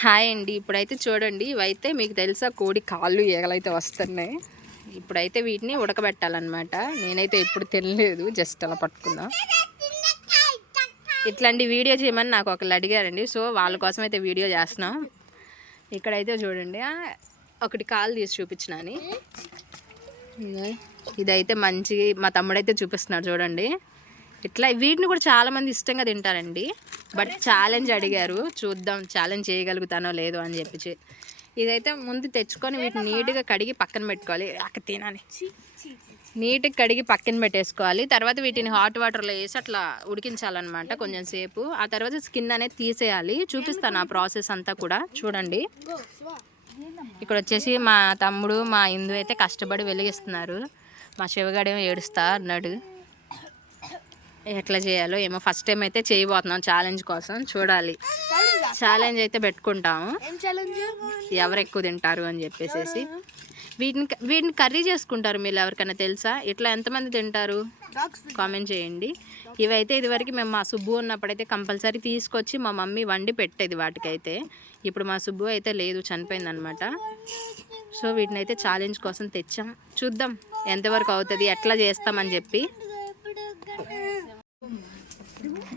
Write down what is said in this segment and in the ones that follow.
Hi అండి. ఇప్పుడైతే చూడండి, ఇవైతే మీకు తెలుసా కోడి కాళ్ళు ఈగలైతే వస్తున్నాయి. ఇప్పుడైతే వీటిని ఉడకబెట్టాలన్నమాట. నేనైతే ఎప్పుడు తినలేదు, జస్ట్ అలా పట్టుకుందాం. ఇట్లాంటి వీడియో చేయమని నాకు ఒకళ్ళు అడిగారండి, సో వాళ్ళ కోసం అయితే వీడియో చేస్తున్నాం. ఇక్కడైతే చూడండి, ఒకటి కాలు తీసి చూపించినాని. ఇదైతే మంచి మా తమ్ముడైతే చూపిస్తున్నాడు చూడండి. ఇట్లా వీటిని కూడా చాలామంది ఇష్టంగా తింటారండి. బట్ ఛాలెంజ్ అడిగారు, చూద్దాం ఛాలెంజ్ చేయగలుగుతానో లేదో అని చెప్పి. ఇదైతే ముందు తెచ్చుకొని వీటిని నీట్గా కడిగి పక్కన పెట్టుకోవాలి. తినాలి, నీట్గా కడిగి పక్కన పెట్టేసుకోవాలి. తర్వాత వీటిని హాట్ వాటర్లో వేసి అట్లా ఉడికించాలన్నమాట కొంచెం సేపు. ఆ తర్వాత స్కిన్ అనేది తీసేయాలి. చూపిస్తాను ఆ ప్రాసెస్ అంతా కూడా చూడండి. ఇక్కడ వచ్చేసి మా తమ్ముడు మా ఇందు అయితే కష్టపడి వెలిగిస్తున్నారు. మా శివగాడేమో ఏడుస్తా అన్నాడు. ఎట్లా చేయాలో ఏమో ఫస్ట్ టైం అయితే చేయబోతున్నాం ఛాలెంజ్ కోసం. చూడాలి, ఛాలెంజ్ అయితే పెట్టుకుంటాము ఎవరు ఎక్కువ తింటారు అని చెప్పేసి. వీటిని కర్రీ చేసుకుంటారు. మీరు ఎవరికైనా తెలుసా ఇట్లా ఎంతమంది తింటారు కామెంట్ చేయండి. ఇవైతే ఇదివరకు మేము మా సుబ్బు ఉన్నప్పుడైతే కంపల్సరీ తీసుకొచ్చి మా మమ్మీ వండి పెట్టేది వాటికైతే. ఇప్పుడు మా సుబ్బు అయితే లేదు, చనిపోయిందనమాట. సో వీటిని అయితే ఛాలెంజ్ కోసం తెచ్చాం. చూద్దాం ఎంతవరకు అవుతుంది, ఎట్లా చేస్తామని చెప్పి.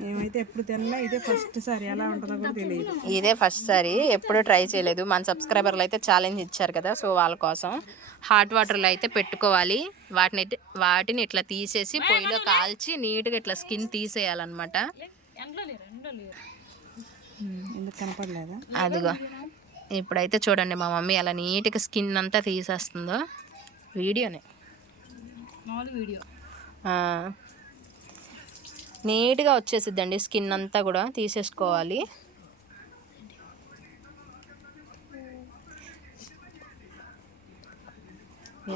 మేమైతే ఎప్పుడు తినలే, ఇదే ఫస్ట్ సారి. ఎలా ఉంటుందో కూడా తెలియదు. ఇదే ఫస్ట్ సారి, ఎప్పుడు ట్రై చేయలేదు. మన సబ్స్క్రైబర్లు అయితే ఛాలెంజ్ ఇచ్చారు కదా, సో వాళ్ళ కోసం హాట్ వాటర్లో అయితే పెట్టుకోవాలి. వాటిని ఇట్లా తీసేసి పొయ్యిలో కాల్చి నీట్గా ఇట్లా స్కిన్ తీసేయాలన్నమాట. ఎందుకు కనపడలేదా? అదిగో ఇప్పుడైతే చూడండి మా మమ్మీ అలా నీట్గా స్కిన్ అంతా తీసేస్తుందో. వీడియోనే నీట్గా వచ్చేసిద్దండి, స్కిన్ అంతా కూడా తీసేసుకోవాలి.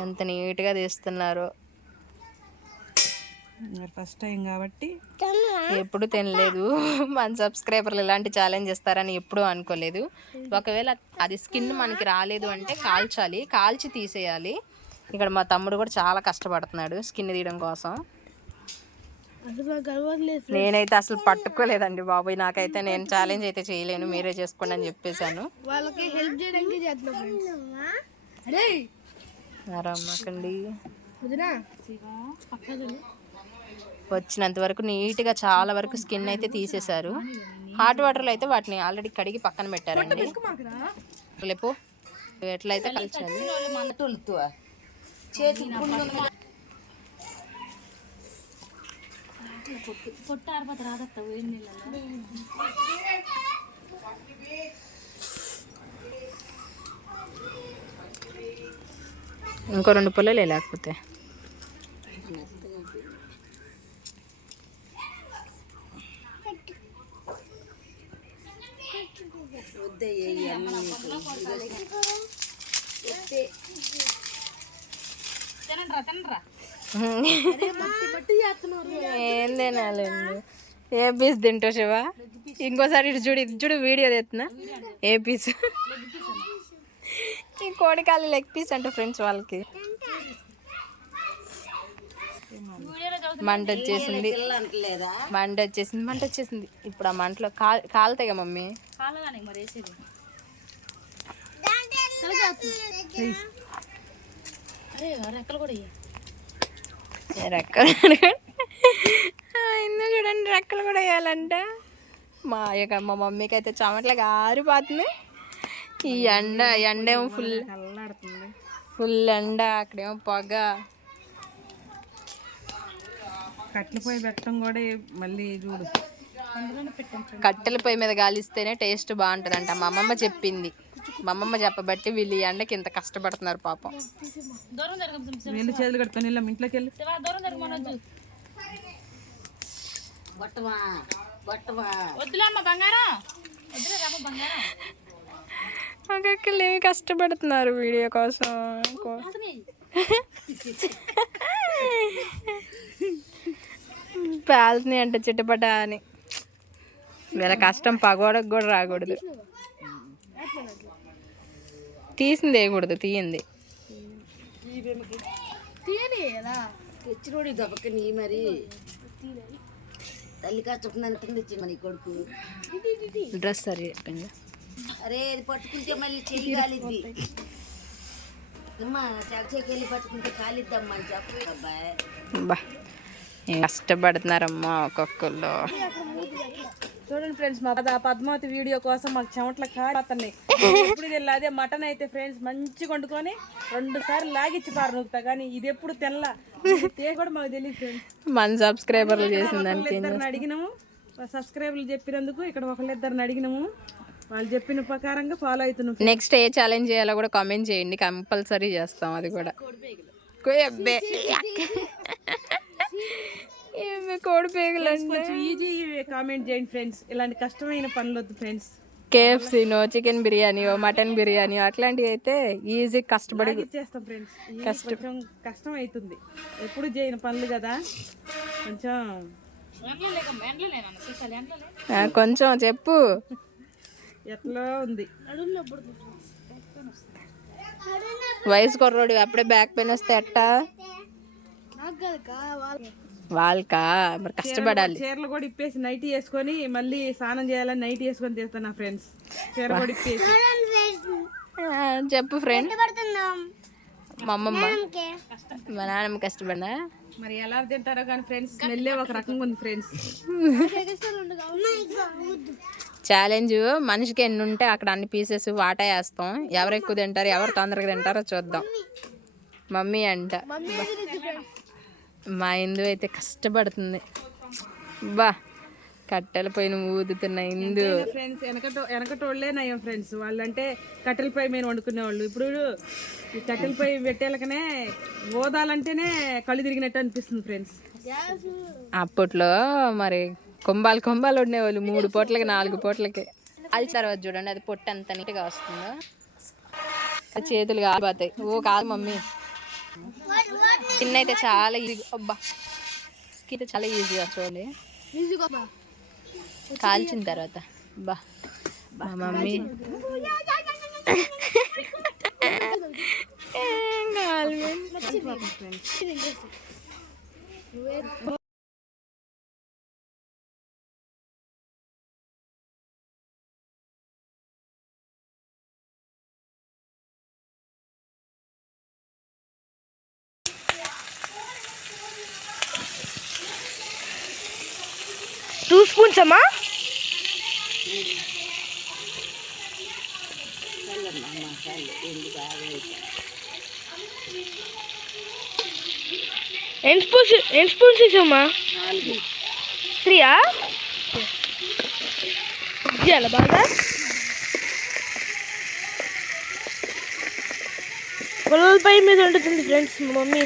ఎంత నీట్గా తీస్తున్నారు. ఫస్ట్ టైం కాబట్టి ఎప్పుడు తినలేదు. మన సబ్స్క్రైబర్లు ఇలాంటి ఛాలెంజ్ ఇస్తారని ఎప్పుడూ అనుకోలేదు. ఒకవేళ అది స్కిన్ మనకి రాలేదు అంటే కాల్చి తీసేయాలి. ఇక్కడ మా తమ్ముడు కూడా చాలా కష్టపడుతున్నాడు స్కిన్ తీయడం కోసం. నేనైతే అసలు పట్టుకోలేదండి బాబోయ్. నాకైతే నేను ఛాలెంజ్ అయితే చేయలేను, మీరే చేసుకోండి అని చెప్పేశాను. రమ్మకండి. వచ్చినంత వరకు నీట్గా చాలా వరకు స్కిన్ అయితే తీసేశారు. హాట్ వాటర్లో అయితే వాటిని ఆల్రెడీ కడిగి పక్కన పెట్టారండి. లేపు ఎట్లయితే కలిచాలి. ఇంకో 2 పుల్లలే లేకపోతే. ఏం తినాలండి? ఏ పీస్ తింటావు శివ? ఇంకోసారి ఇటు చూడు వీడియో తెస్తున్నా. ఏ పీస్? ఈ కోడికాలు లెగ్ పీస్ అంటే ఫ్రెండ్స్ వాళ్ళకి. మంట వచ్చేసింది. ఇప్పుడు ఆ మంటలో కాలుతాయిగా మమ్మీ. చూడండి రెక్కలు కూడా వేయాలంట. మా మమ్మీకి అయితే చెమట్లకి ఆరిపోతుంది. ఈ ఎండేమో ఫుల్ ఎండ, అక్కడేమో పొగ. కట్టెల పొయ్యి పెట్టడం కూడా మళ్ళీ చూడు, కట్టెల పొయ్యి మీద గాలిస్తేనే టేస్ట్ బాగుంటుందంట మా అమ్మమ్మ చెప్పింది. మా అమ్మమ్మ చెప్పబట్టి వీళ్ళు ఈ ఎండకి ఇంత కష్టపడుతున్నారు పాపం. వీళ్ళు చేతులు కట్టుకొని వెళ్ళాం ఇంట్లోకి వెళ్ళి. ఒక్కొక్కరు ఏమి కష్టపడుతున్నారు వీడియో కోసం. పేల్తున్నాయి అంట చిట్టపట అని. వీళ్ళ కష్టం పగోడకు కూడా రాకూడదు. తీసింది వేయకూడదు, తీయింది. తల్లి కష్టం కింద ఇచ్చి మన కొడుకు డ్రెస్ సరి చెప్పింది. అరే ఇది పట్టుకుంటే మళ్ళీ చెయ్యి కాలిద్ది అమ్మా చాకచెక్కి పట్టుకుంటే కాలిద్దమ్మా అని చెప్పు అబ్బాయి. బా ఏం కష్టపడుతున్నారమ్మా ఒక్కొక్కళ్ళు. చూడండి ఫ్రెండ్స్, మా పద్మావతి వీడియో కోసం మాకు చెమట్ల కాడుతున్నాయి. ఎప్పుడు వెళ్ళి అదే మటన్ అయితే ఫ్రెండ్స్ మంచిగా వండుకొని 2 సార్లు లాగిచ్చి పారనుకుతా, కానీ ఇది ఎప్పుడు తెల్ల కూడా మాకు తెలియదు ఫ్రెండ్స్. మన సబ్స్క్రైబర్లు చేసిన దానికి ఒకళ్ళిద్దరిని అడిగినాము, సబ్స్క్రైబర్లు చెప్పినందుకు ఇక్కడ ఒకళ్ళిద్దరిని అడిగినాము, వాళ్ళు చెప్పిన ప్రకారంగా ఫాలో అవుతున్నాం. నెక్స్ట్ ఏ ఛాలెంజ్ చేయాలో కూడా కామెంట్ చేయండి, కంపల్సరీ చేస్తాం అది కూడా. కోడి పేగులు కొంచెం ఈజీ కామెంట్ చేయండి ఫ్రెండ్స్, ఇలాంటి కష్టమైన పనులు వద్దు ఫ్రెండ్స్. కేఎఫ్సీనో చికెన్ బిర్యానీయో మటన్ బిర్యానీ అట్లాంటివి అయితే ఈజీ కష్టపడి చేస్తాం ఫ్రెండ్స్. కొంచెం కష్టం అవుతుంది, ఎప్పుడు చేయని పనులు కదా, కొంచెం కొంచెం చెప్పు ఎట్లా ఉంది. వయసు కుర్రోడు అప్పుడే బ్యాక్ పెయిన్ వస్తే ఎట్టా? వాళ్ళకా మరి కష్టపడాలి. చీరలు కూడా ఇప్పేసి నైట్ వేసుకొని మళ్ళీ స్నానం చేయాలని నైట్ వేసుకొని చేస్తాను ఫ్రెండ్స్. చీర కూడా ఇప్పేసి చెప్పు ఫ్రెండ్. మా అమ్మమ్మ మా నాన్నమ్మ కష్టపడినా మరి ఎలా తింటారో కానీ ఫ్రెండ్స్, స్మెల్లే ఒక రకంగా ఉంది ఫ్రెండ్స్. ఛాలెంజ్ మనిషికి ఎన్ని ఉంటే అక్కడ అన్ని పీసెస్ వాటా వేస్తాం. ఎవరు ఎక్కువ తింటారు, ఎవరు తొందరగా తింటారో చూద్దాం. మమ్మీ అంట, మా ఇందు అయితే కష్టపడుతుంది. బా కట్టెల పైన ఊదుతున్న ఇందు. ఫ్రెండ్స్ వెనకటోళ్ళే నయం ఫ్రెండ్స్, వాళ్ళంటే కట్టెల పొయ్యి మీద వండుకునేవాళ్ళు. ఇప్పుడు ఈ కట్టెల పొయ్యి పెట్టేలకనే ఓదాలంటేనే కళ్ళు తిరిగినట్టు అనిపిస్తుంది ఫ్రెండ్స్. అప్పట్లో మరి కుంభాలు ఉండేవాళ్ళు 3 పూటలకి 4 పూటలకి. అది తర్వాత చూడండి అది పొట్టు ఎంత నీట్గా వస్తుందో, చేతులు కాలిపోతాయి. ఓ కాదు మమ్మీ, స్కిన్ అయితే చాలా ఈజీ. అబ్బా స్కిన్ అయితే చాలా ఈజీగా చూడండి కాల్చిన తర్వాత. బా మా మమ్మీ టూ స్పూన్స్ అమ్మా. ఎన్ని స్పూన్స్ ఇచ్చమ్మా? 3 ఇయ్యాల బాగా పొలాలపై మీద వండుతుంది ఫ్రెండ్స్ మా మమ్మీ.